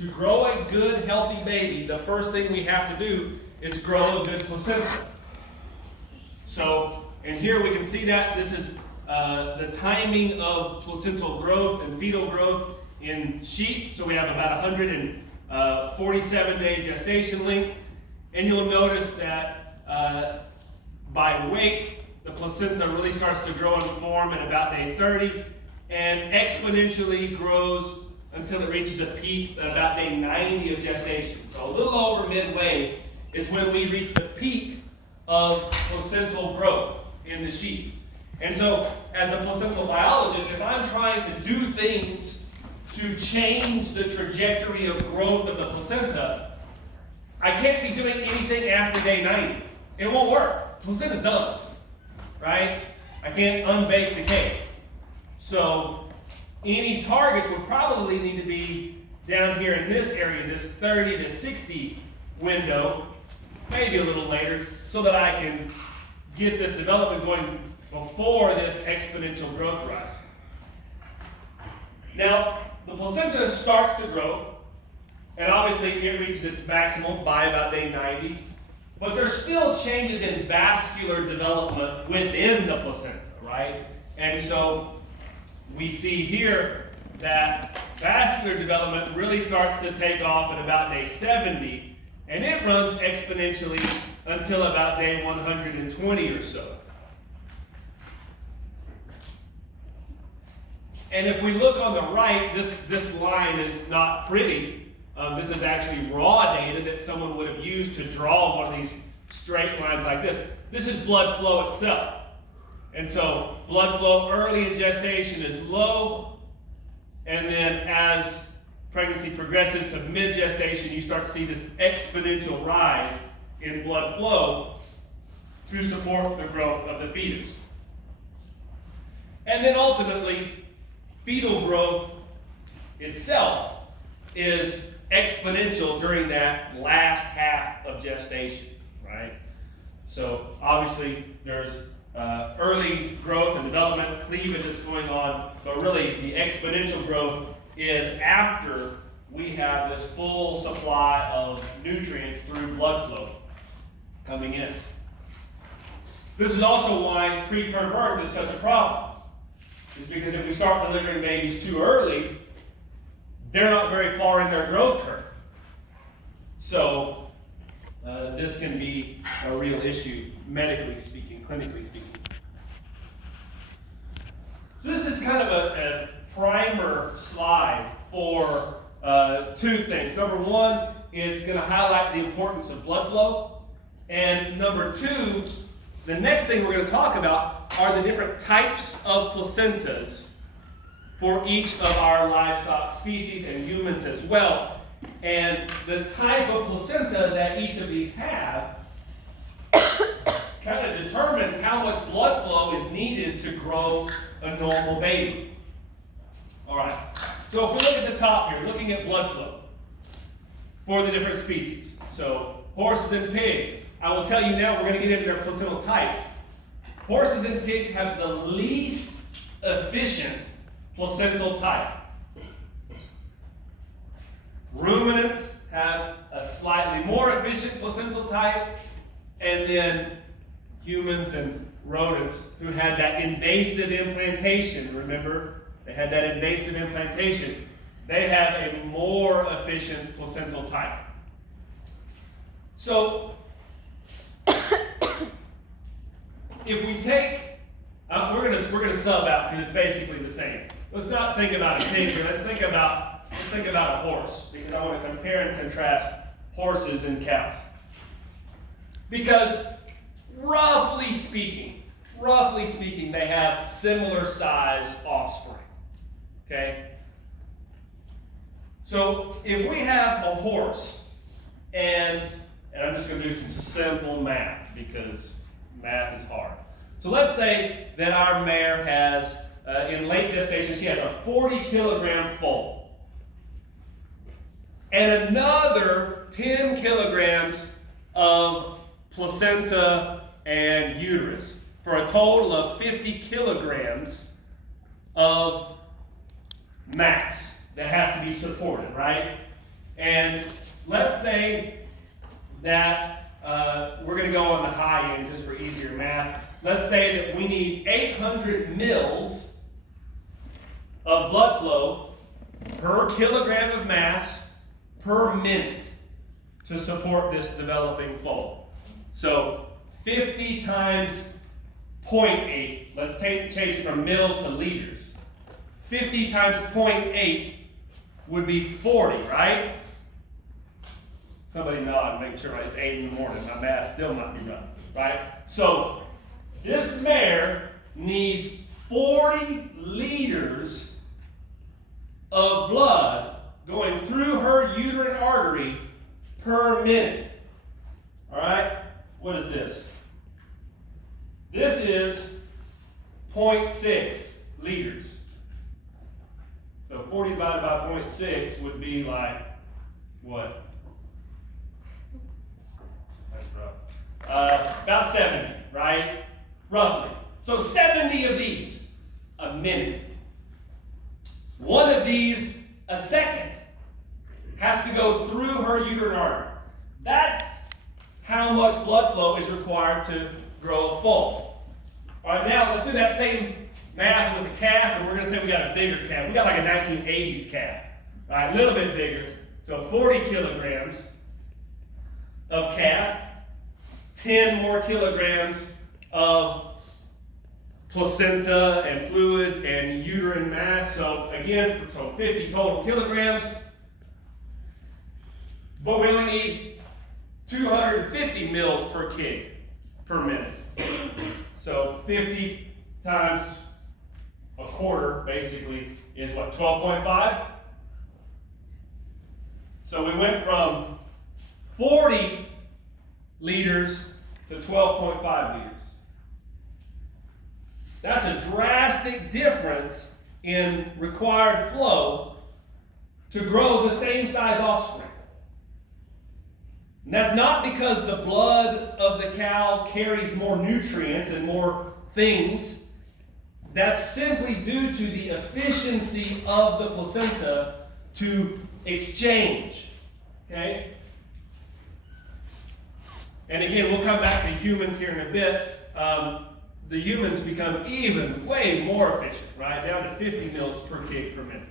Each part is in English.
to grow a good, healthy baby, the first thing we have to do is grow a good placenta. So, and here we can see that this is the timing of placental growth and fetal growth in sheep. So we have about 147-day gestation length. And you'll notice that by weight, the placenta really starts to grow and form at about day 30 and exponentially grows until it reaches a peak at about day 90 of gestation. So a little over midway is when we reach the peak of placental growth in the sheep. And so as a placental biologist, if I'm trying to do things to change the trajectory of growth of the placenta, I can't be doing anything after day 90. It won't work. Placenta's done, right? I can't unbake the cake. So any targets would probably need to be down here in this area, this 30 to 60 window, maybe a little later, so that I can get this development going before this exponential growth rise. Now, the placenta starts to grow, and obviously it reaches its maximum by about day 90, but there's still changes in vascular development within the placenta, right? And so we see here that vascular development really starts to take off at about day 70, and it runs exponentially until about day 120 or so. And if we look on the right, this line is not pretty. This is actually raw data that someone would have used to draw one of these straight lines like this. This is blood flow itself. And so blood flow early in gestation is low, and then as pregnancy progresses to mid-gestation, you start to see this exponential rise in blood flow to support the growth of the fetus. And then ultimately, fetal growth itself is exponential during that last half of gestation, right? So obviously there's early growth and development, cleavage that's going on, but really the exponential growth is after we have this full supply of nutrients through blood flow coming in. This is also why preterm birth is such a problem. Is because if we start delivering babies too early, they're not very far in their growth curve. So this can be a real issue, medically speaking, clinically speaking. So this is kind of a primer slide for two things. Number one, it's going to highlight the importance of blood flow. And number two, the next thing we're going to talk about are the different types of placentas for each of our livestock species and humans as well. And the type of placenta that each of these have kind of determines how much blood flow is needed to grow a normal baby. All right, so if we look at the top here, looking at blood flow for the different species. So horses and pigs. I will tell you now, we're going to get into their placental type. Horses and pigs have the least efficient placental type. Ruminants have a slightly more efficient placental type, and then humans and rodents who had that invasive implantation, remember, they had that invasive implantation, they have a more efficient placental type. So, if we take, we're gonna sub out because it's basically the same. Let's not think about a pig here. Let's think about a horse, because I want to compare and contrast horses and cows. Because roughly speaking, they have similar size offspring. Okay. So if we have a horse, and I'm just going to do some simple math because math is hard. So let's say that our mare has, in late gestation, she has a 40-kilogram foal. And another 10 kilograms of placenta and uterus, for a total of 50 kilograms of mass that has to be supported, right? And let's say that we're going to go on the high end just for easier math. Let's say that we need 800 mils of blood flow per kilogram of mass per minute to support this developing fold. So 50 times 0.8, let's change it from mils to liters. 50 times 0.8 would be 40, right? Somebody nod, make sure it's 8 in the morning. My math still might be right? So this mare needs 40 liters of blood going through her uterine artery per minute. All right? What is this? This is 0.6 liters. So 40 divided by 0.6 would be like, what? That's rough. About 70, right? Roughly. So 70 of these a minute. One of these a second has to go through her uterine artery. That's how much blood flow is required to grow a foal. All right, now let's do that same math with the calf, and we're going to say we got a bigger calf. We got like a 1980s calf, right? A little bit bigger. So 40 kilograms of calf, 10 more kilograms of placenta and fluids and uterine mass. So again, so 50 total kilograms. But we only need 250 mils per kg per minute. So 50 times a quarter basically is what, 12.5? So we went from 40 liters to 12.5 liters. That's a drastic difference in required flow to grow the same size offspring. And that's not because the blood of the cow carries more nutrients and more things. That's simply due to the efficiency of the placenta to exchange. Okay? And again, we'll come back to humans here in a bit. The humans become even way more efficient, right? Down to 50 mils per kg per minute.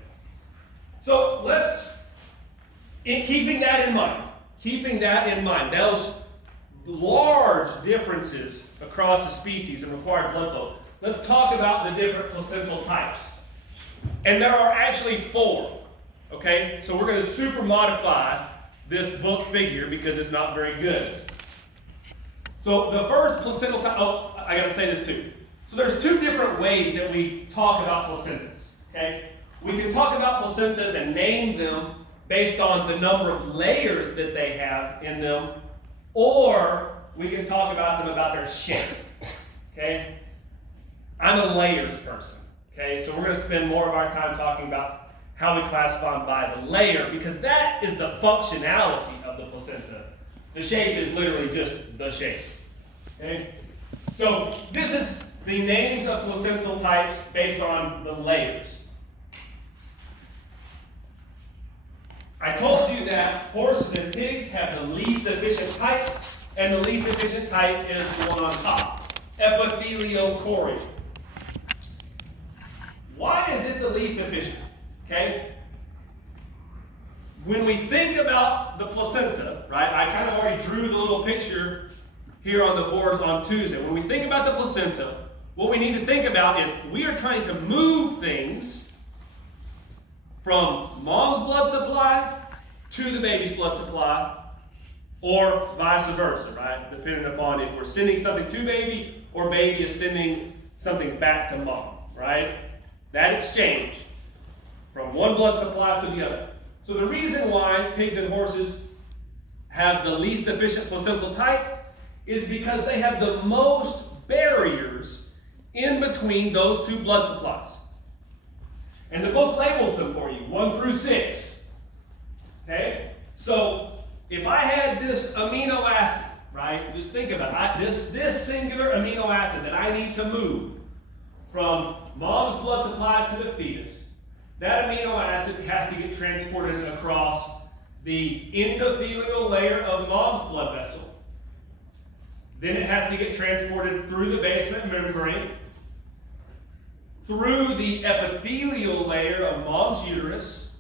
So let's, keeping that in mind, those large differences across the species and required blood flow, let's talk about the different placental types. And there are actually 4, okay? So we're going to super modify this book figure because it's not very good. So the first placental type, oh, I got to say this too. So there's 2 different ways that we talk about placentas, okay? We can talk about placentas and name them based on the number of layers that they have in them, or we can talk about them about their shape, okay? I'm a layers person, okay? So we're going to spend more of our time talking about how we classify them by the layer, because that is the functionality of the placenta. The shape is literally just the shape, okay? So this is the names of placental types based on the layers. I told you that horses and pigs have the least efficient type, and the least efficient type is the one on top, epitheliochorial. Why is it the least efficient? Okay? When we think about the placenta, right, I kind of already drew the little picture here on the board on Tuesday. When we think about the placenta, what we need to think about is we are trying to move things from mom's blood supply to the baby's blood supply, or vice versa, right? Depending upon if we're sending something to baby or baby is sending something back to mom, right? That exchange from one blood supply to the other. So the reason why pigs and horses have the least efficient placental type is because they have the most barriers in between those 2 blood supplies. And the book labels them for you, 1 through 6. Okay? So if I had this amino acid, right? Just think about it. This singular amino acid that I need to move from mom's blood supply to the fetus, that amino acid has to get transported across the endothelial layer of mom's blood vessel. Then it has to get transported through the basement membrane, through the epithelial layer of mom's uterus.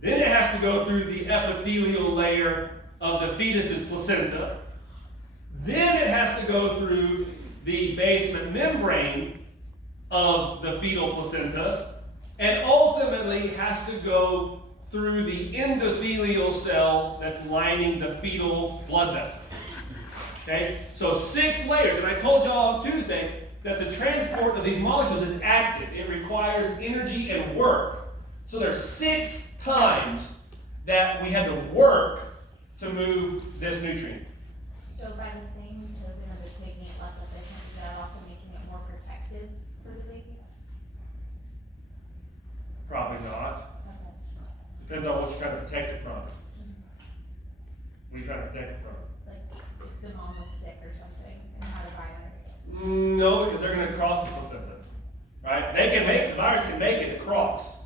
Then it has to go through the epithelial layer of the fetus's placenta. Then it has to go through the basement membrane of the fetal placenta, and ultimately has to go through the endothelial cell that's lining the fetal blood vessel. Okay? So 6 layers, and I told y'all on Tuesday that the transport of these molecules is active. It requires energy and work. So there's 6 times that we had to work to move this nutrient. So by the same token of it's making it less efficient, is that also making it more protective for the baby? Probably not. Okay. Depends on what you're trying to protect it from. What are you trying to protect it from? Like if the mom was sick or something and had a virus. No, because they're going to cross the placenta, right? The virus can make it across.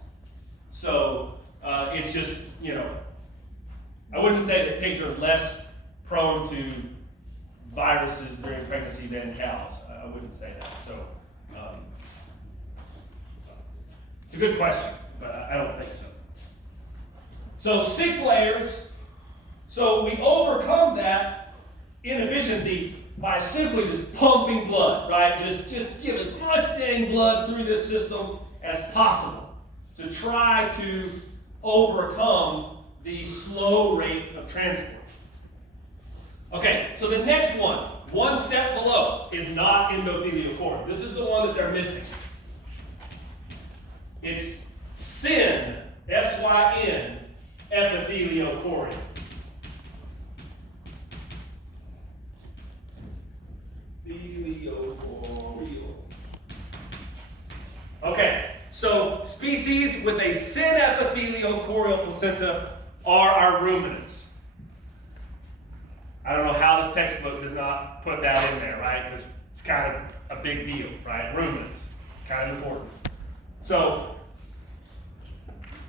So it's just, I wouldn't say that pigs are less prone to viruses during pregnancy than cows. I wouldn't say that. So it's a good question, but I don't think so. So 6 layers. So we overcome that inefficiency by simply just pumping blood, right? Just give as much dang blood through this system as possible to try to overcome the slow rate of transport. Okay, so the next one step below, is not endothelial cord. This is the one that they're missing. It's SYN, S-Y-N, epithelial cord. Okay, so species with a SYN epithelial chorial placenta are our ruminants. I don't know how this textbook does not put that in there, right? Because it's kind of a big deal, right? Ruminants, kind of important. So,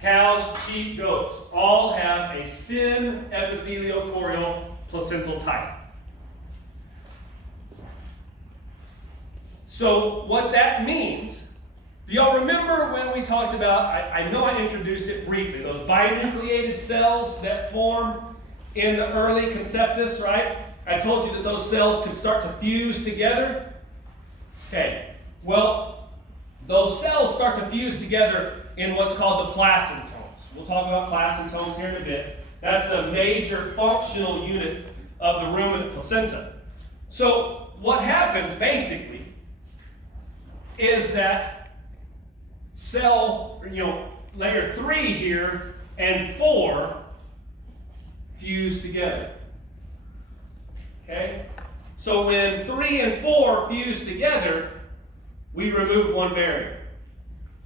cows, sheep, goats, all have a SYN epithelial chorial placental type. So what that means, do y'all remember when we talked about, I know I introduced it briefly, those binucleated cells that form in the early conceptus, right? I told you that those cells could start to fuse together. Okay, well, those cells start to fuse together in what's called the placentomes. We'll talk about placentomes here in a bit. That's the major functional unit of the ruminant placenta. So what happens basically is that cell, layer 3 here and 4 fuse together. Okay? So when 3 and 4 fuse together, we remove one barrier.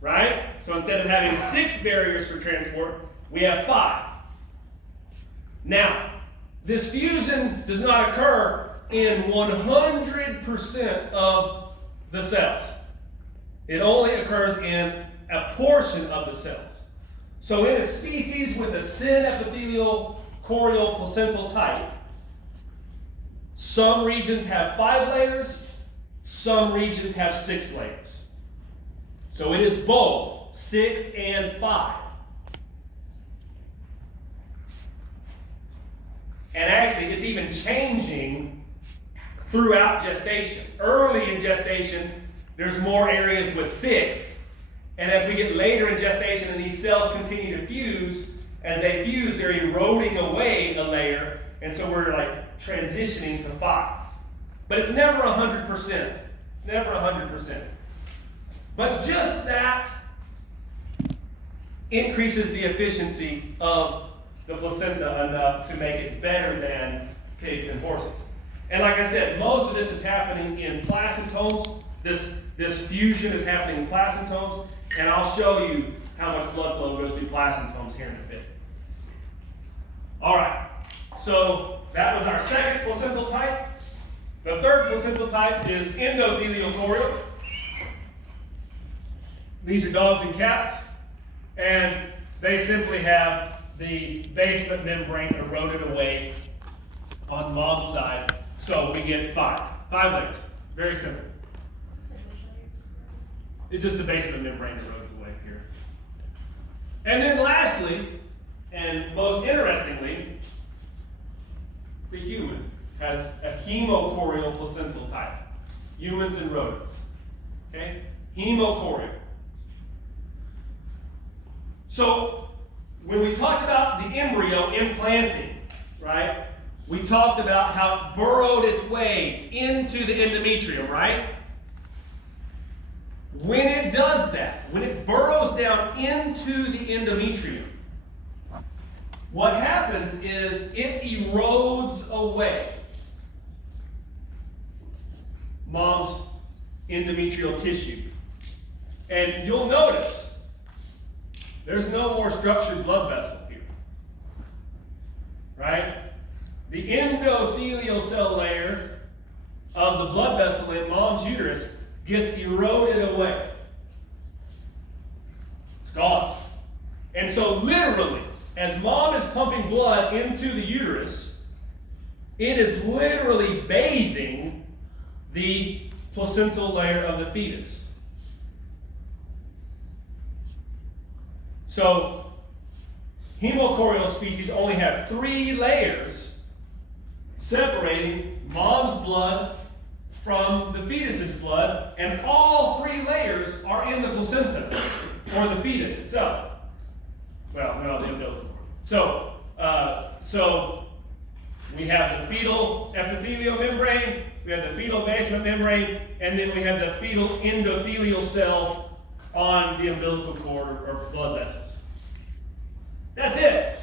Right? So instead of having 6 barriers for transport, we have 5. Now, this fusion does not occur in 100% of the cells. It only occurs in a portion of the cells. So in a species with a SYN epithelial chorial placental type, some regions have 5 layers, some regions have 6 layers. So it is both 6 and 5. And actually, it's even changing throughout gestation. Early in gestation, there's more areas with 6. And as we get later in gestation and these cells continue to fuse, as they fuse, they're eroding away a layer. And so we're like transitioning to 5. But it's never 100%. It's never 100%. But just that increases the efficiency of the placenta enough to make it better than pigs and horses. And like I said, most of this is happening in placentomes. This fusion is happening in placentomes, and I'll show you how much blood flow goes through placentomes here in a bit. All right, so that was our second placental type. The third placental type is endothelial chorial. These are dogs and cats, and they simply have the basement membrane eroded away on mom's side, so we get 5 layers. Very simple. It's just the basement membrane erodes away here. And then lastly, and most interestingly, the human has a hemochorial placental type. Humans and rodents. Okay? Hemochorial. So, when we talked about the embryo implanting, right? We talked about how it burrowed its way into the endometrium, right? When it does that, when it burrows down into the endometrium, what happens is it erodes away mom's endometrial tissue. And you'll notice there's no more structured blood vessel here. Right? The endothelial cell layer of the blood vessel in mom's uterus gets eroded away. It's gone. And so literally, as mom is pumping blood into the uterus, it is literally bathing the placental layer of the fetus. So, hemochorial species only have 3 layers separating mom's blood from the fetus's blood, and all 3 layers are in the placenta, or the fetus itself. Well, no, the umbilical cord. So we have the fetal epithelial membrane, we have the fetal basement membrane, and then we have the fetal endothelial cell on the umbilical cord or blood vessels. That's it.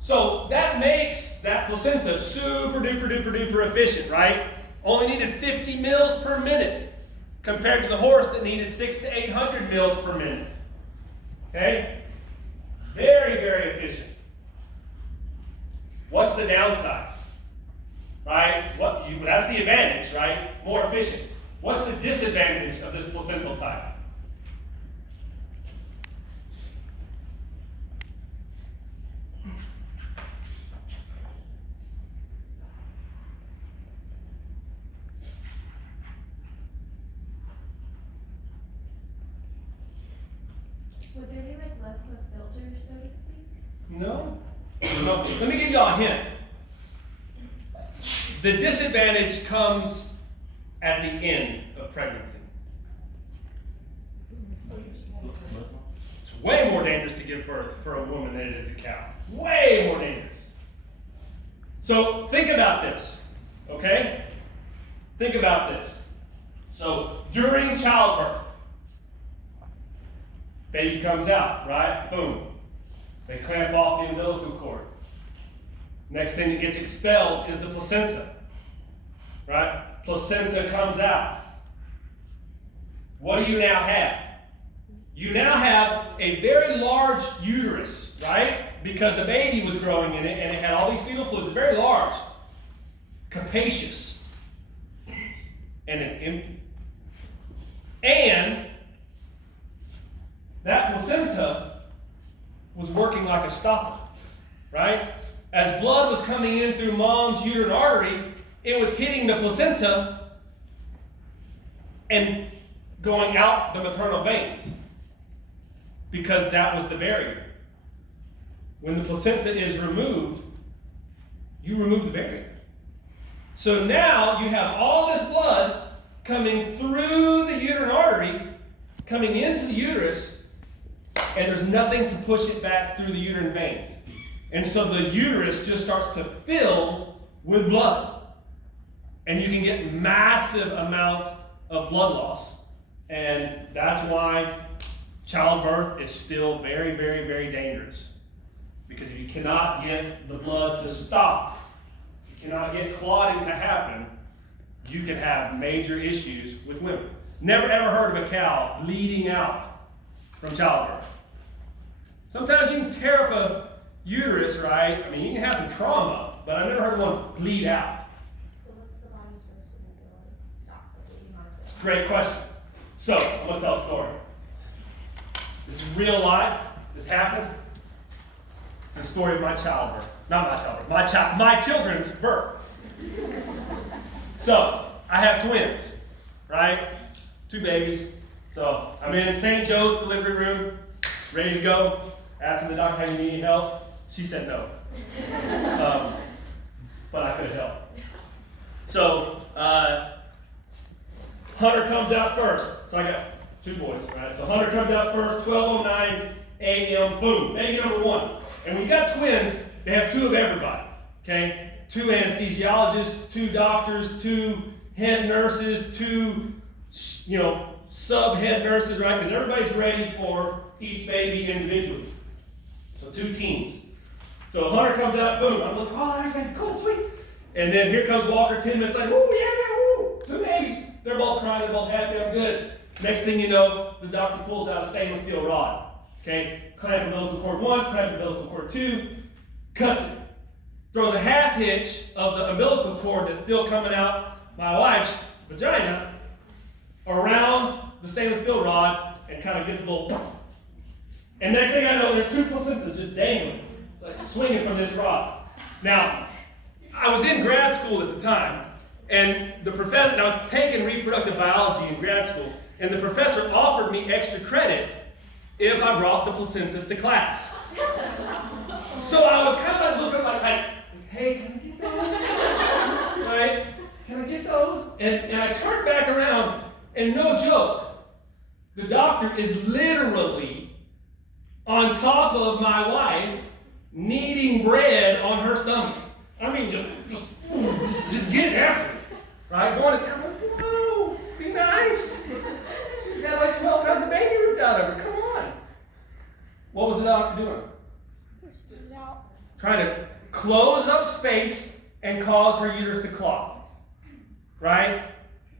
So that makes that placenta super duper duper duper efficient, right? Only needed 50 mils per minute compared to the horse that needed 600 to 800 mils per minute. Okay? Very, very efficient. What's the downside? Right? That's the advantage, right? More efficient. What's the disadvantage of this placental type? Would there be like less of a filter, so to speak? No. No. Let me give you a hint. The disadvantage comes at the end of pregnancy. It's way more dangerous to give birth for a woman than it is a cow. Way more dangerous. So think about this, okay? Think about this. So during childbirth, baby comes out, right? Boom. They clamp off the umbilical cord. Next thing that gets expelled is the placenta, right? Placenta comes out. What do you now have? You now have a very large uterus, right? Because a baby was growing in it and it had all these fetal fluids, very large, capacious, and it's empty. And that placenta was working like a stopper, right? As blood was coming in through mom's uterine artery, it was hitting the placenta and going out the maternal veins because that was the barrier. When the placenta is removed, you remove the barrier. So now you have all this blood coming through the uterine artery, coming into the uterus, and there's nothing to push it back through the uterine veins. And so the uterus just starts to fill with blood. And you can get massive amounts of blood loss. And that's why childbirth is still very, very, very dangerous. Because if you cannot get the blood to stop, you cannot get clotting to happen, you can have major issues with women. Never ever heard of a cow bleeding out from childbirth. Sometimes you can tear up a uterus, right? I mean, you can have some trauma, but I've never heard one bleed out. So what's the body supposed to do to stop the bleeding out of it? Great question. So, I'm going to tell a story. This is real life. This happened. story of my childbirth. Not my childbirth, my children's birth. So, I have twins, right? 2 babies. So, I'm in St. Joe's delivery room, ready to go. Asking the doctor, "Have you need any help?" She said no. But I could have helped. So, Hunter comes out first. So I got 2 boys, right? So Hunter comes out first, 12:09 a.m., boom, baby number 1. And when you got twins, they have 2 of everybody, okay? 2 anesthesiologists, 2 doctors, 2 head nurses, 2, sub-head nurses, right? Because everybody's ready for each baby individually. So 2 teams. So Hunter comes out, boom, I'm like, oh, that's cool, sweet. And then here comes Walker, 10 minutes later, woo, yeah, woo, 2 babies. They're both crying, they're both happy, I'm good. Next thing you know, the doctor pulls out a stainless steel rod. Okay, clamp umbilical cord 1, clamp umbilical cord 2, cuts it. Throws a half hitch of the umbilical cord that's still coming out my wife's vagina around the stainless steel rod and kind of gets a little. And next thing I know, there's 2 placentas just dangling, like swinging from this rod. Now, I was in grad school at the time, and the professor, and I was taking reproductive biology in grad school, and the professor offered me extra credit if I brought the placentas to class. So I was kind of looking like, hey, can I get those? Right? Can I get those? And I turned back around, and no joke, the doctor is literally on top of my wife, kneading bread on her stomach. I mean, just get after it, right? Going to town, like, whoa, be nice. She's had like 12 pounds of baby ripped out of her. Come on. What was the doctor doing? Trying to close up space and cause her uterus to clot, right?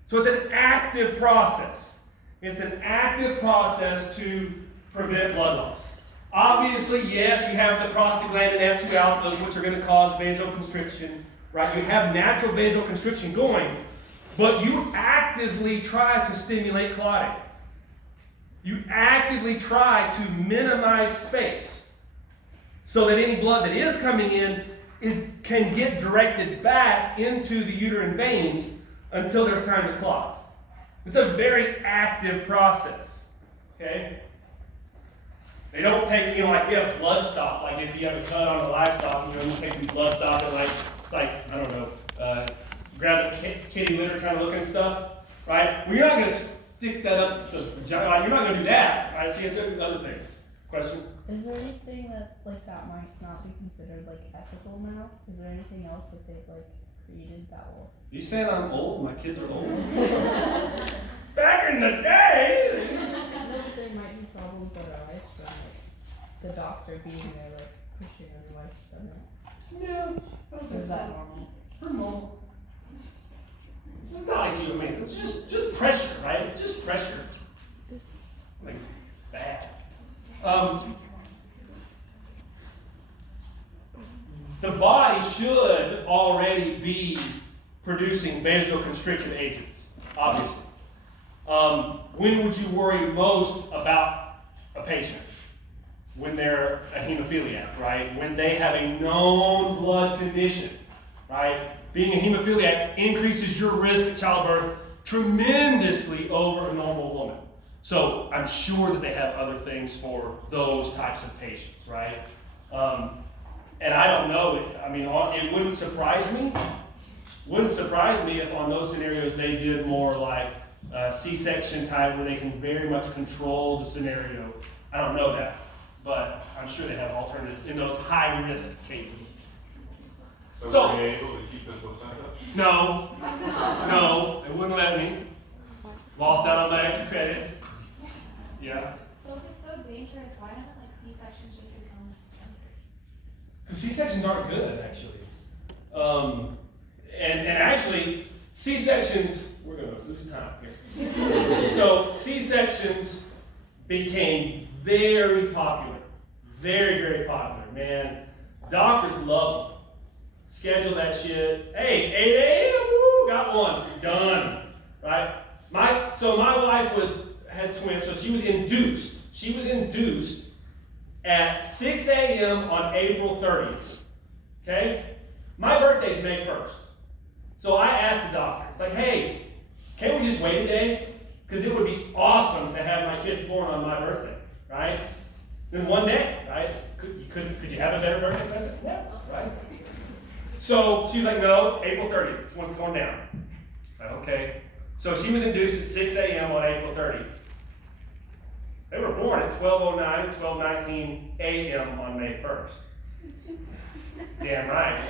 So it's an active process. It's an active process to prevent blood loss. Obviously, yes, you have the prostaglandin F2 alphas, which are going to cause vasoconstriction, right? You have natural vasoconstriction going, but you actively try to stimulate clotting. You actively try to minimize space so that any blood that is coming in can get directed back into the uterine veins until there's time to clot. It's a very active process, okay? They don't take, like we have blood stop, like if you have a cut on the livestock, you take some blood stop and it's like, I don't know, grab a kitty litter kind of looking stuff, right? Well, you're not going to stick that up to the vagina, like, you're not going to do that, right? See, it's other things. Question? Is there anything that might not be considered ethical now? Is there anything else that they've created that will? You saying I'm old? My kids are old? Back in the day! No, but there might be problems that arise from the doctor being there pushing his wife's stomach. Yeah. I don't think Is that normal? We're normal. It's not like you and me. It's just pressure, right? It's just pressure. Like bad. The body should already be producing vasoconstrictive agents, obviously. When would you worry most about a patient? When they're a hemophiliac, right? When they have a known blood condition, right? Being a hemophiliac increases your risk of childbirth tremendously over a normal woman. So I'm sure that they have other things for those types of patients, right? And I don't know, it wouldn't surprise me. Wouldn't surprise me if on those scenarios they did more like C-section type where they can very much control the scenario. I don't know that, but I'm sure they have alternatives in those high-risk cases. So were you able to keep the placenta? No, they wouldn't let me. Lost out on my extra credit. Yeah. So if it's so dangerous, why doesn't C-sections just become standard? Because C-sections aren't good, actually. And actually, C-sections, we're going to lose time here. So C-sections became very popular. Very, very popular. Man, doctors love them. Schedule that shit. Hey, 8 a.m., woo, got one. Done. Right? My wife had twins, so she was induced. She was induced at 6 a.m. on April 30th. Okay? My birthday's May 1st. So I asked the doctor, it's like, hey, can't we just wait a day? Because it would be awesome to have my kids born on my birthday, right? Then one day, right? Could you have a better birthday present? Yeah, right? So she was like, no, April 30th, it's when it's going down. I said, okay. So she was induced at 6 a.m. on April 30th. They were born at 12:09, 12:19 a.m. on May 1st. Damn right.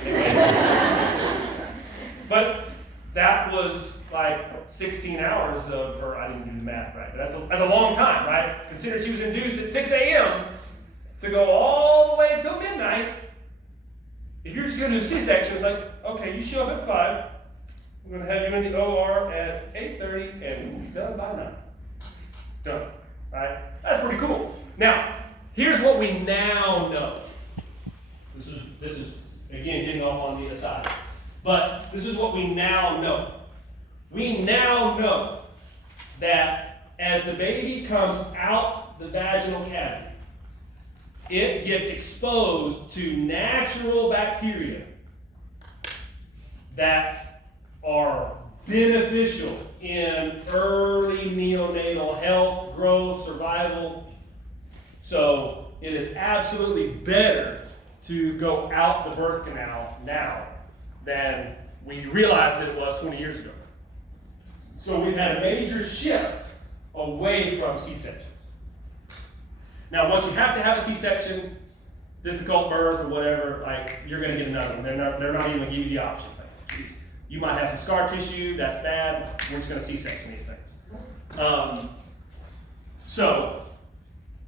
But that was like 16 hours of, or I didn't do the math right, but that's a long time, right? Consider she was induced at 6 a.m. to go all the way until midnight. If you're just going to do C-section, it's like, okay, you show up at 5. I'm going to have you in the OR at 8:30 and we'll be done by 9. Done, right? That's pretty cool. Now, here's what we now know. This is again getting off on the aside. But this is what we now know. We now know that as the baby comes out the vaginal cavity, it gets exposed to natural bacteria that are beneficial in early neonatal health, growth, survival. So it is absolutely better to go out the birth canal now than we realized that it was 20 years ago. So we've had a major shift away from C-sections. Now, once you have to have a C-section, difficult birth or whatever, like, you're going to get another one. They're not even going to give you the options. Like, you might have some scar tissue, that's bad. We're just going to C-section these things.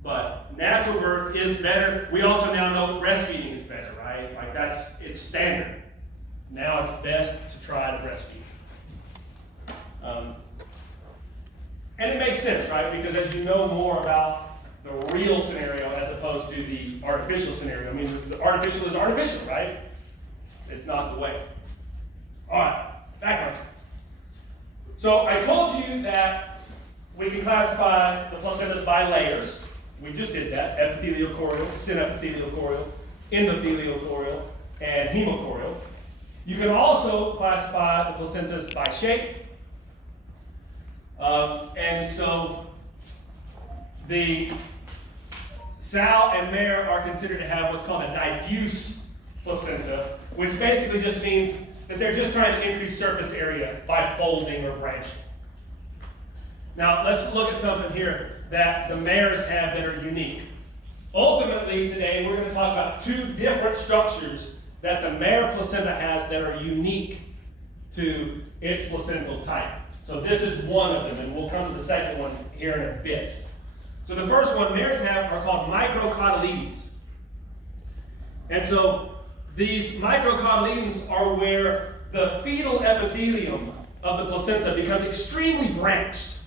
But natural birth is better. We also now know breastfeeding is better, right? Like, it's standard. Now it's best to try to breastfeed. And it makes sense, right? Because as you know more about the real scenario as opposed to the artificial scenario. I mean, the artificial is artificial, right? It's not the way. All right, background. So I told you that we can classify the placentas by layers. We just did that: epithelial chorial, synepithelial chorial, endothelial chorial, and hemochorial. You can also classify the placentas by shape. And so the sow and mare are considered to have what's called a diffuse placenta, which basically just means that they're just trying to increase surface area by folding or branching. Now, let's look at something here that the mares have that are unique. Ultimately, today, we're going to talk about two different structures that the mare placenta has that are unique to its placental type. So this is one of them, and we'll come to the second one here in a bit. So the first one mares have are called microcotyledons. And so these microcotyledons are where the fetal epithelium of the placenta becomes extremely branched.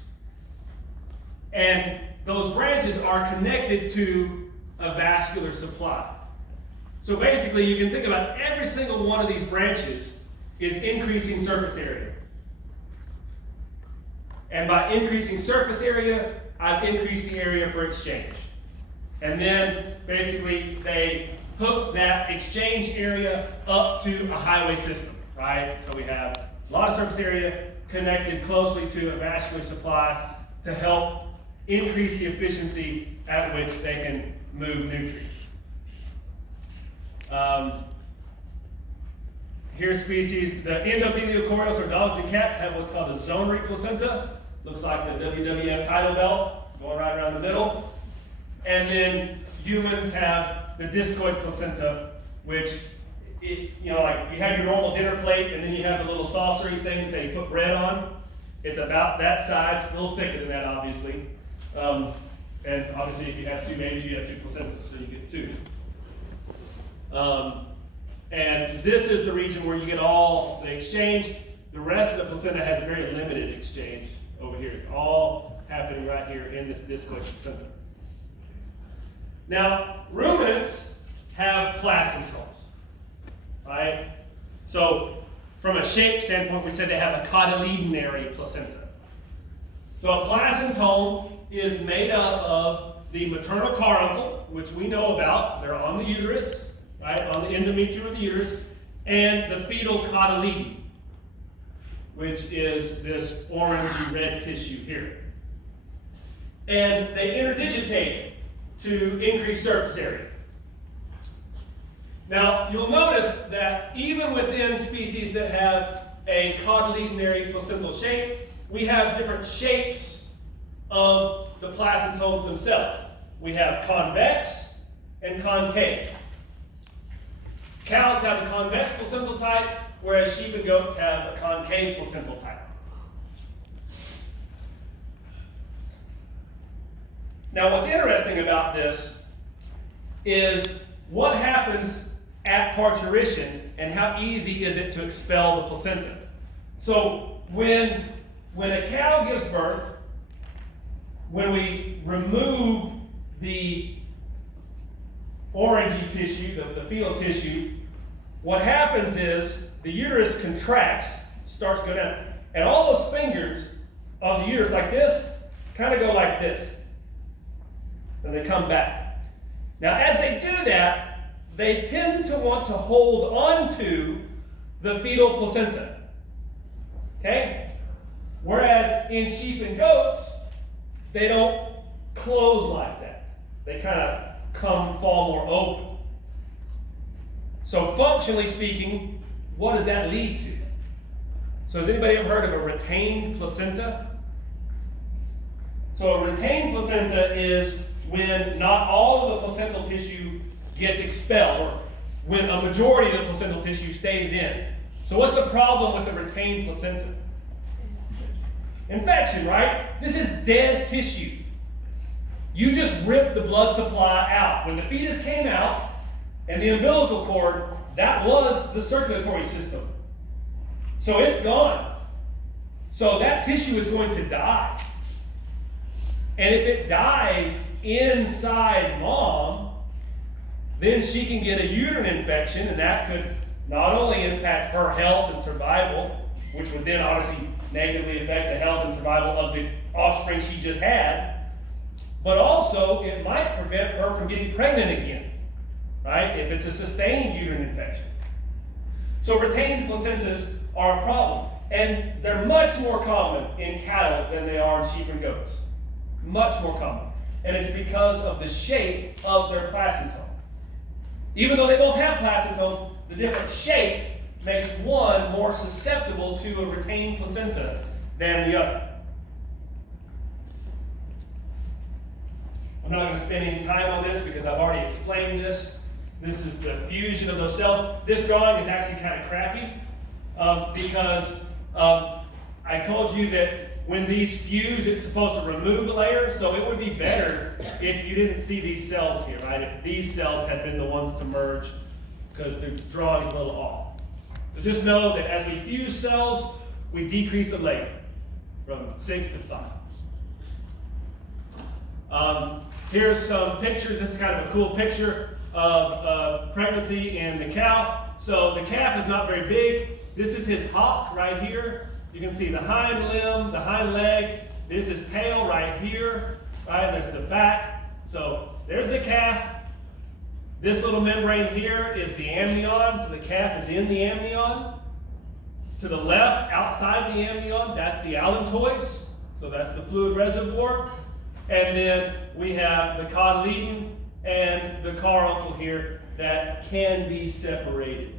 And those branches are connected to a vascular supply. So basically, you can think about every single one of these branches is increasing surface area. And by increasing surface area, I've increased the area for exchange. And then basically they hook that exchange area up to a highway system, right? So we have a lot of surface area connected closely to a vascular supply to help increase the efficiency at which they can move nutrients. Here's species. The endothelial chorials, or dogs and cats, have what's called a zonary placenta. Looks like the WWF title belt going right around the middle. And then humans have the discoid placenta, which, like you have your normal dinner plate, and then you have the little saucery thing that you put bread on. It's about that size. It's a little thicker than that, obviously. And obviously, if you have two babies, you have two placentas, so you get two. And this is the region where you get all the exchange. The rest of the placenta has very limited exchange over here. It's all happening right here in this discoid placenta. Now, ruminants have placentals, right? So, from a shape standpoint, we said they have a cotyledonary placenta. So, a placental is made up of the maternal carbuncle, which we know about. They're on the uterus, right, on the endometrium of the uterus, and the fetal cotyledon, which is this orangey red tissue here. And they interdigitate to increase surface area. Now, you'll notice that even within species that have a cotyledonary placental shape, we have different shapes of the placentomes themselves. We have convex and concave. Cows have a convex placental type, whereas sheep and goats have a concave placental type. Now, what's interesting about this is what happens at parturition and how easy is it to expel the placenta. So when a cow gives birth, when we remove the orangey tissue, the fetal tissue, what happens is the uterus contracts, starts to go down, and all those fingers of the uterus like this kind of go like this. And they come back. Now, as they do that, they tend to want to hold on to the fetal placenta. Okay? Whereas in sheep and goats, they don't close like that. They kind of fall more open. So functionally speaking, what does that lead to? So has anybody ever heard of a retained placenta? So a retained placenta is when not all of the placental tissue gets expelled, or when a majority of the placental tissue stays in. So what's the problem with the retained placenta? Infection, right? This is dead tissue. You just ripped the blood supply out. When the fetus came out, and the umbilical cord, that was the circulatory system. So it's gone. So that tissue is going to die. And if it dies inside mom, then she can get a uterine infection, and that could not only impact her health and survival, which would then obviously negatively affect the health and survival of the offspring she just had, but also it might prevent her from getting pregnant again, right? If it's a sustained uterine infection. So retained placentas are a problem, and they're much more common in cattle than they are in sheep and goats. Much more common. And it's because of the shape of their placentome. Even though they both have placentomes, the different shape makes one more susceptible to a retained placenta than the other. I'm not going to spend any time on this because I've already explained this. This is the fusion of those cells. This drawing is actually kind of crappy because I told you that when these fuse, it's supposed to remove a layer, so it would be better if you didn't see these cells here, right? If these cells had been the ones to merge, because the drawing is a little off. So just know that as we fuse cells, we decrease the layer from 6 to 5. Here's some pictures. This is kind of a cool picture of pregnancy in the cow. So the calf is not very big. This is his hock right here. You can see the hind limb, the hind leg. There's his tail right here, right? There's the back. So there's the calf. This little membrane here is the amnion. So the calf is in the amnion. To the left, outside the amnion, that's the allantois. So that's the fluid reservoir. And then we have the cotyledon and the caruncle here that can be separated.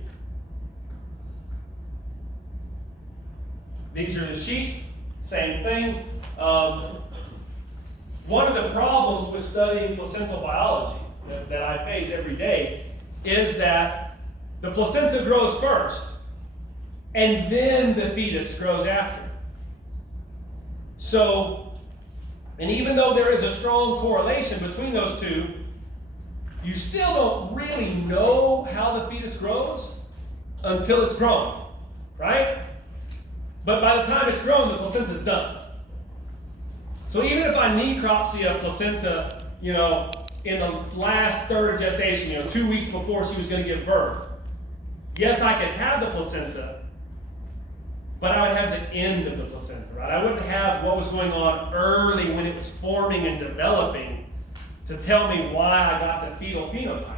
These are the sheep, same thing. One of the problems with studying placental biology that I face every day is that the placenta grows first, and then the fetus grows after. So, and even though there is a strong correlation between those two, you still don't really know how the fetus grows until it's grown, right? But by the time it's grown, the placenta is done. So even if I necropsy a placenta, in the last third of gestation, 2 weeks before she was going to give birth, yes, I could have the placenta, but I would have the end of the placenta, right? I wouldn't have what was going on early when it was forming and developing to tell me why I got the fetal phenotype.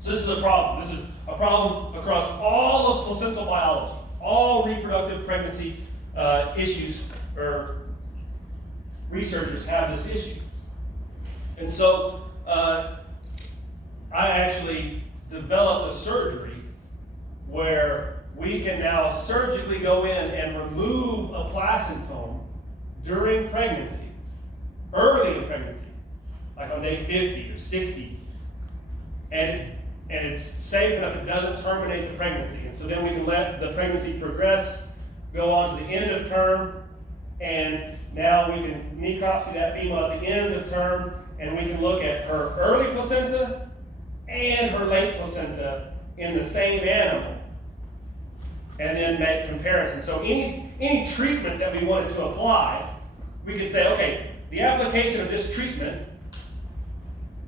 So this is a problem. This is a problem across all of placental biology. All reproductive pregnancy issues, or researchers have this issue. And so I actually developed a surgery where we can now surgically go in and remove a placentome during pregnancy, early in pregnancy, like on day 50 or 60, and it's safe enough, it doesn't terminate the pregnancy. And so then we can let the pregnancy progress, go on to the end of term, and now we can necropsy that female at the end of term, and we can look at her early placenta and her late placenta in the same animal, and then make comparisons. So any treatment that we wanted to apply, we could say, okay, the application of this treatment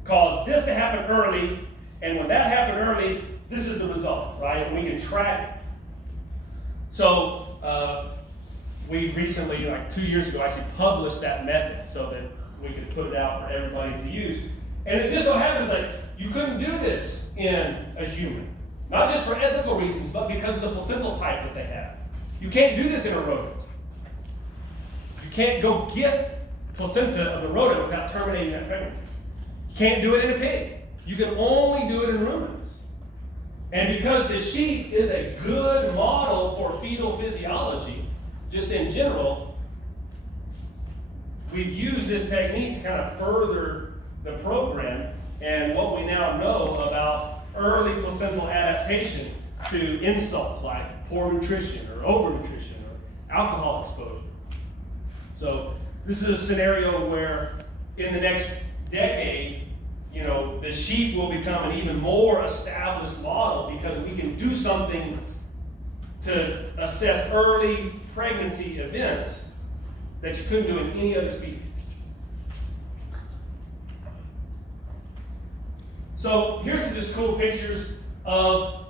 caused this to happen early, and when that happened early, this is the result, right? And we can track it. So we recently, like 2 years ago, actually published that method so that we could put it out for everybody to use. And it just so happens that you couldn't do this in a human. Not just for ethical reasons, but because of the placental type that they have. You can't do this in a rodent. You can't go get placenta of the rodent without terminating that pregnancy. You can't do it in a pig. You can only do it in ruminants. And because the sheep is a good model for fetal physiology, just in general, we've used this technique to kind of further the program and what we now know about early placental adaptation to insults like poor nutrition or overnutrition or alcohol exposure. So this is a scenario where in the next decade, the sheep will become an even more established model because we can do something to assess early pregnancy events that you couldn't do in any other species. So here's some just cool pictures of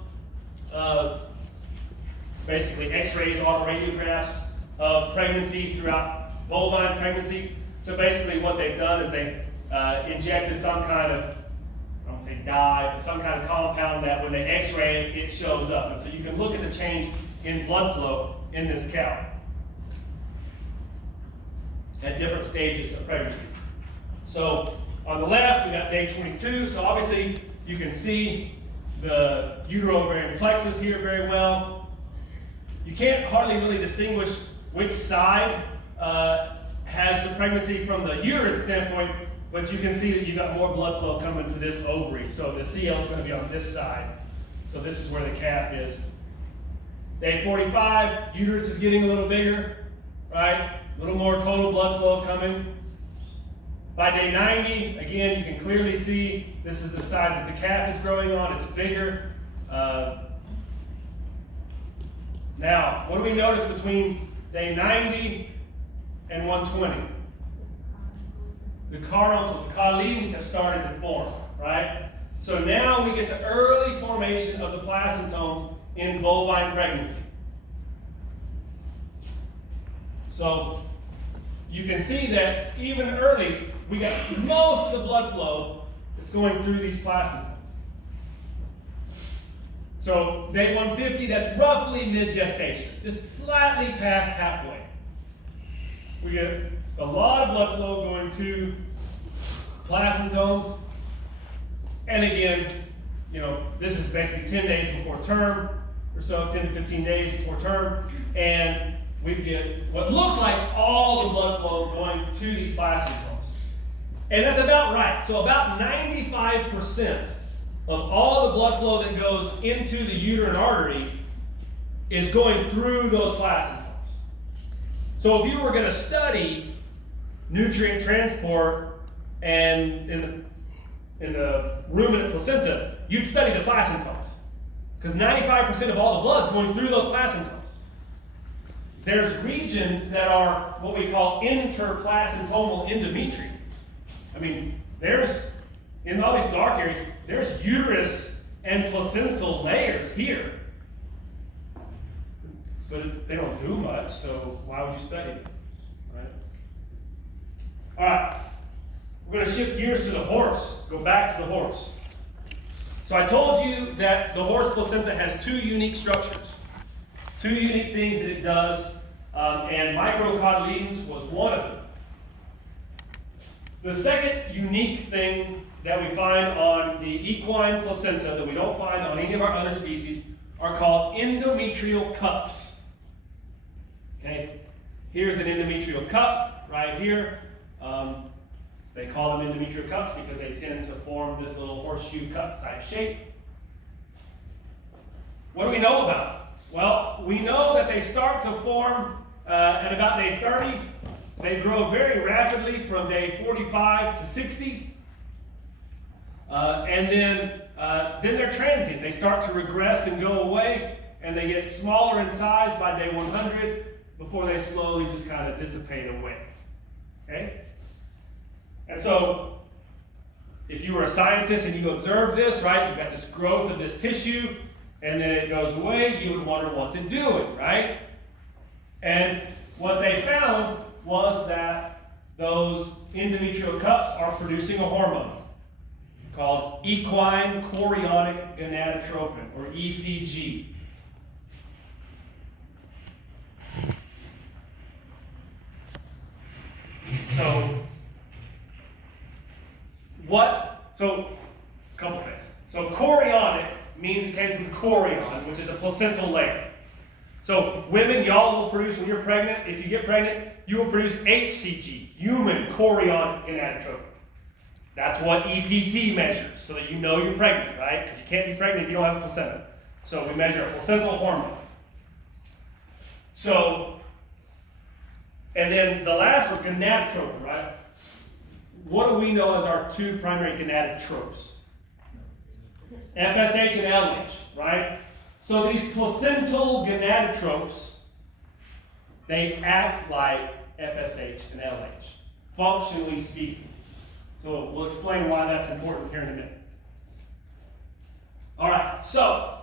basically x-rays, autoradiographs of pregnancy throughout bovine pregnancy. So basically what they've done is they've injected some kind of, I don't say dye, but some kind of compound that when they x-ray it, it shows up. And so you can look at the change in blood flow in this cow at different stages of pregnancy. So on the left, we got day 22. So obviously you can see the uterovarian plexus here very well. You can't hardly really distinguish which side has the pregnancy from the uterine standpoint, but you can see that you've got more blood flow coming to this ovary. So the CL is going to be on this side. So this is where the calf is. Day 45, uterus is getting a little bigger, right? A little more total blood flow coming. By day 90, again, you can clearly see this is the side that the calf is growing on. It's bigger. Now, what do we notice between day 90 and 120? The caruncles, the cotyledons have started to form, right? So now we get the early formation of the placentomes in bovine pregnancy. So you can see that even early, we got most of the blood flow that's going through these placentomes. So day 150, that's roughly mid-gestation, just slightly past halfway. We get a lot of blood flow going to placentomes. And again, this is basically 10 days before term, or so, 10 to 15 days before term. And we get what looks like all the blood flow going to these placentomes. And that's about right. So about 95% of all the blood flow that goes into the uterine artery is going through those placentomes. So if you were going to study nutrient transport and in the ruminant placenta, you'd study the placentomes. Because 95% of all the blood is going through those placentomes. There's regions that are what we call interplacentomal endometry. I mean, in all these dark areas, there's uterus and placental layers here. But they don't do much, so why would you study it? Right? All right. we're going to shift gears to the horse. Go back to the horse. So I told you that the horse placenta has two unique structures. Two unique things that it does, and microcotyledons was one of them. The second unique thing that we find on the equine placenta that we don't find on any of our other species are called endometrial cups. Okay, here's an endometrial cup right here. They call them endometrial cups because they tend to form this little horseshoe cup type shape. What do we know about them? Well, we know that they start to form at about day 30. They grow very rapidly from day 45 to 60. And then they're transient. They start to regress and go away, and they get smaller in size by day 100 before they slowly just kind of dissipate away. Okay? And so, if you were a scientist and you observe this, right, you've got this growth of this tissue, and then it goes away, you would wonder what's it doing, right? And what they found was that those endometrial cups are producing a hormone called equine chorionic gonadotropin, or ECG. So a couple things. So chorionic means it came from chorion, which is a placental layer. So women, y'all will produce, when you're pregnant, if you get pregnant, you will produce HCG, human chorionic gonadotropin. That's what EPT measures, so that you know you're pregnant, right? Because you can't be pregnant if you don't have a placenta. So we measure a placental hormone. So, and then the last one, gonadotropin, right? What do we know as our two primary gonadotropes? FSH and LH, right? So these placental gonadotropes, they act like FSH and LH, functionally speaking. So we'll explain why that's important here in a minute. All right, so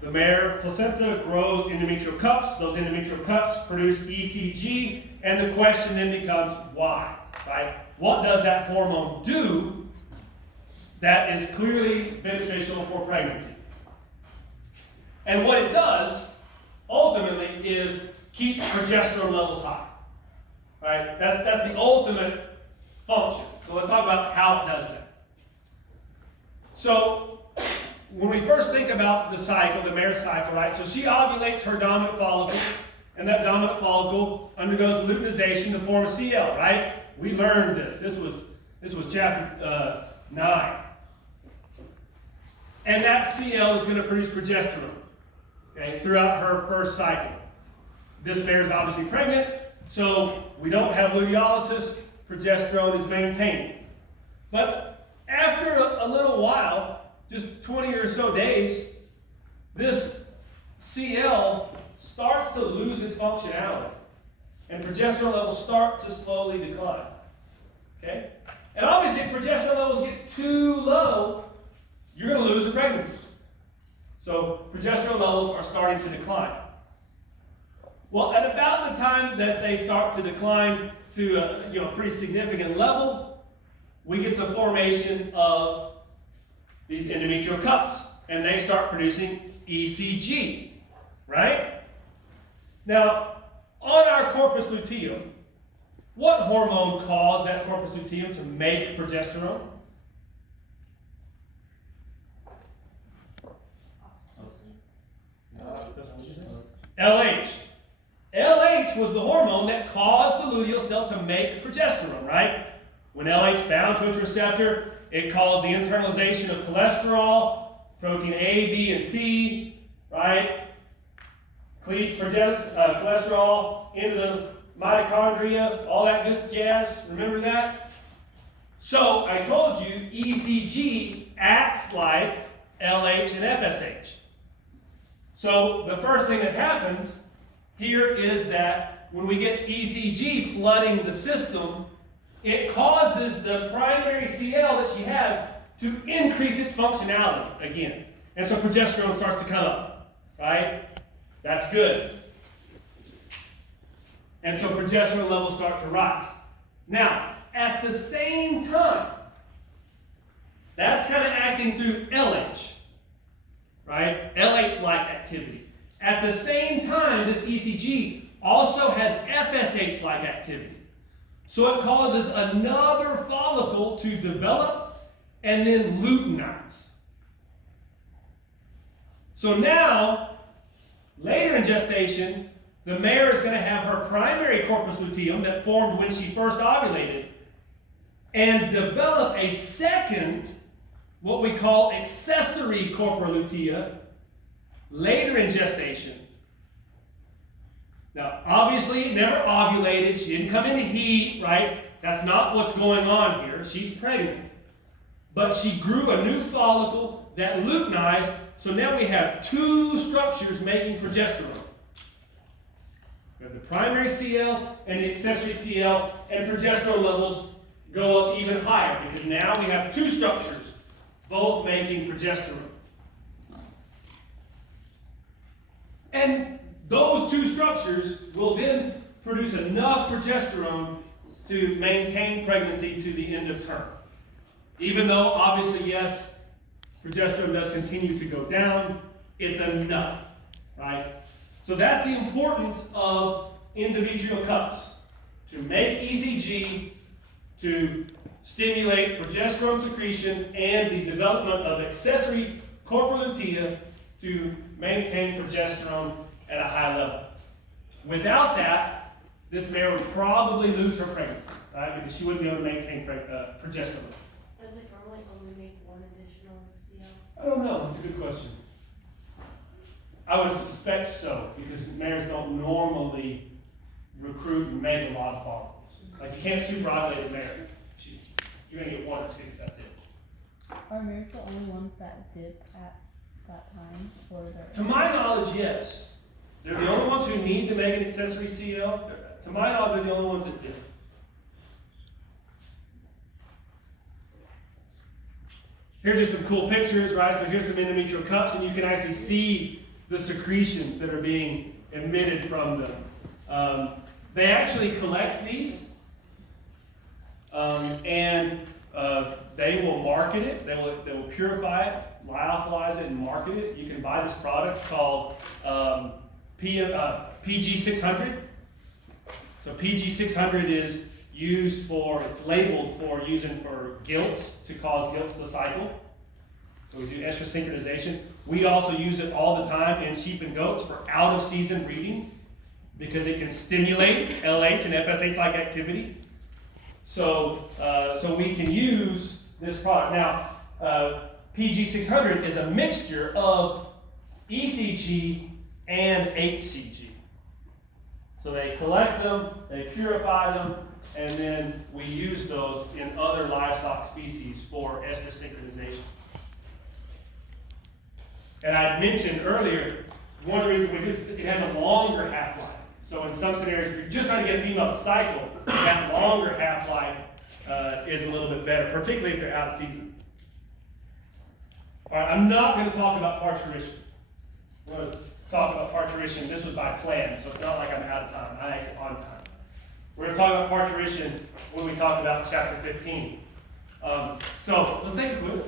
the mare placenta grows endometrial cups. Those endometrial cups produce ECG, and the question then becomes why, right? What does that hormone do that is clearly beneficial for pregnancy? And what it does, ultimately, is keep progesterone levels high. Right? That's the ultimate function. So let's talk about how it does that. So when we first think about the cycle, the mare's cycle, right? So she ovulates her dominant follicle, and that dominant follicle undergoes luteinization to form a CL, right? We learned this. This was chapter 9. And that CL is going to produce progesterone, okay, throughout her first cycle. This mare is obviously pregnant, so we don't have luteolysis. Progesterone is maintained. But after a little while, just 20 or so days, this CL starts to lose its functionality, and progesterone levels start to slowly decline. Okay? And obviously, if progesterone levels get too low, you're going to lose a pregnancy. So progesterone levels are starting to decline. Well, at about the time that they start to decline to a pretty significant level, we get the formation of these endometrial cups, and they start producing ECG, right? Now, on our corpus luteum, what hormone caused that corpus luteum to make progesterone? LH. LH was the hormone that caused the luteal cell to make progesterone, right? When LH bound to its receptor, it caused the internalization of cholesterol, protein A, B, and C, right? Cleaved cholesterol into the mitochondria, all that good jazz. Remember that? So I told you ECG acts like LH and FSH. So the first thing that happens here is that when we get ECG flooding the system, it causes the primary CL that she has to increase its functionality again. And so progesterone starts to come up, right? That's good. And so progesterone levels start to rise. Now, at the same time, that's kind of acting through LH, right? LH-like activity. At the same time, this ECG also has FSH-like activity. So it causes another follicle to develop and then luteinize. So now, later in gestation, the mare is going to have her primary corpus luteum that formed when she first ovulated and develop a second, what we call accessory corpora lutea, later in gestation. Now, obviously, it never ovulated. She didn't come into heat, right? That's not what's going on here. She's pregnant. But she grew a new follicle that luteinized, so now we have two structures making progesterone. We have the primary CL and the accessory CL, and progesterone levels go up even higher because now we have two structures, both making progesterone. And those two structures will then produce enough progesterone to maintain pregnancy to the end of term. Even though, obviously, yes, progesterone does continue to go down, it's enough, right? So that's the importance of endometrial cups, to make ECG, to stimulate progesterone secretion and the development of accessory corpora lutea to maintain progesterone at a high level. Without that, this mare would probably lose her pregnancy, right? Because she wouldn't be able to maintain progesterone. Does it normally only make one additional CL? I don't know. That's a good question. I would suspect so, because mares don't normally recruit and make a lot of follicles. Like, you can't superovulate a mare. You're going to get one or two. That's it. Are mares the only ones that dip at that time? Or To my knowledge, yes. They're the only ones who need to make an accessory CL. To my knowledge, they're the only ones that do. Here's just some cool pictures, right? So here's some endometrial cups, and you can actually see the secretions that are being emitted from them. They actually collect these, and they will market it. They will purify it, lyophilize it, and market it. You can buy this product called PG600. So PG600 is used for, it's labeled for using for gilts, to cause gilts to cycle. So we do estrous synchronization. We also use it all the time in sheep and goats for out of season breeding because it can stimulate LH and FSH-like activity. So we can use this product. Now, PG600 is a mixture of ECG and HCG. So they collect them, they purify them, and then we use those in other livestock species for estrous synchronization. And I mentioned earlier, one of the reasons we do this, it has a longer half-life. So in some scenarios, if you're just trying to get a female to cycle, that longer half-life is a little bit better, particularly if they're out of season. All right, I'm not going to talk about parturition. I'm going to talk about parturition. This was by plan, so it's not like I'm out of time. I'm actually on time. We're going to talk about parturition when we talk about chapter 15. So let's take a quiz.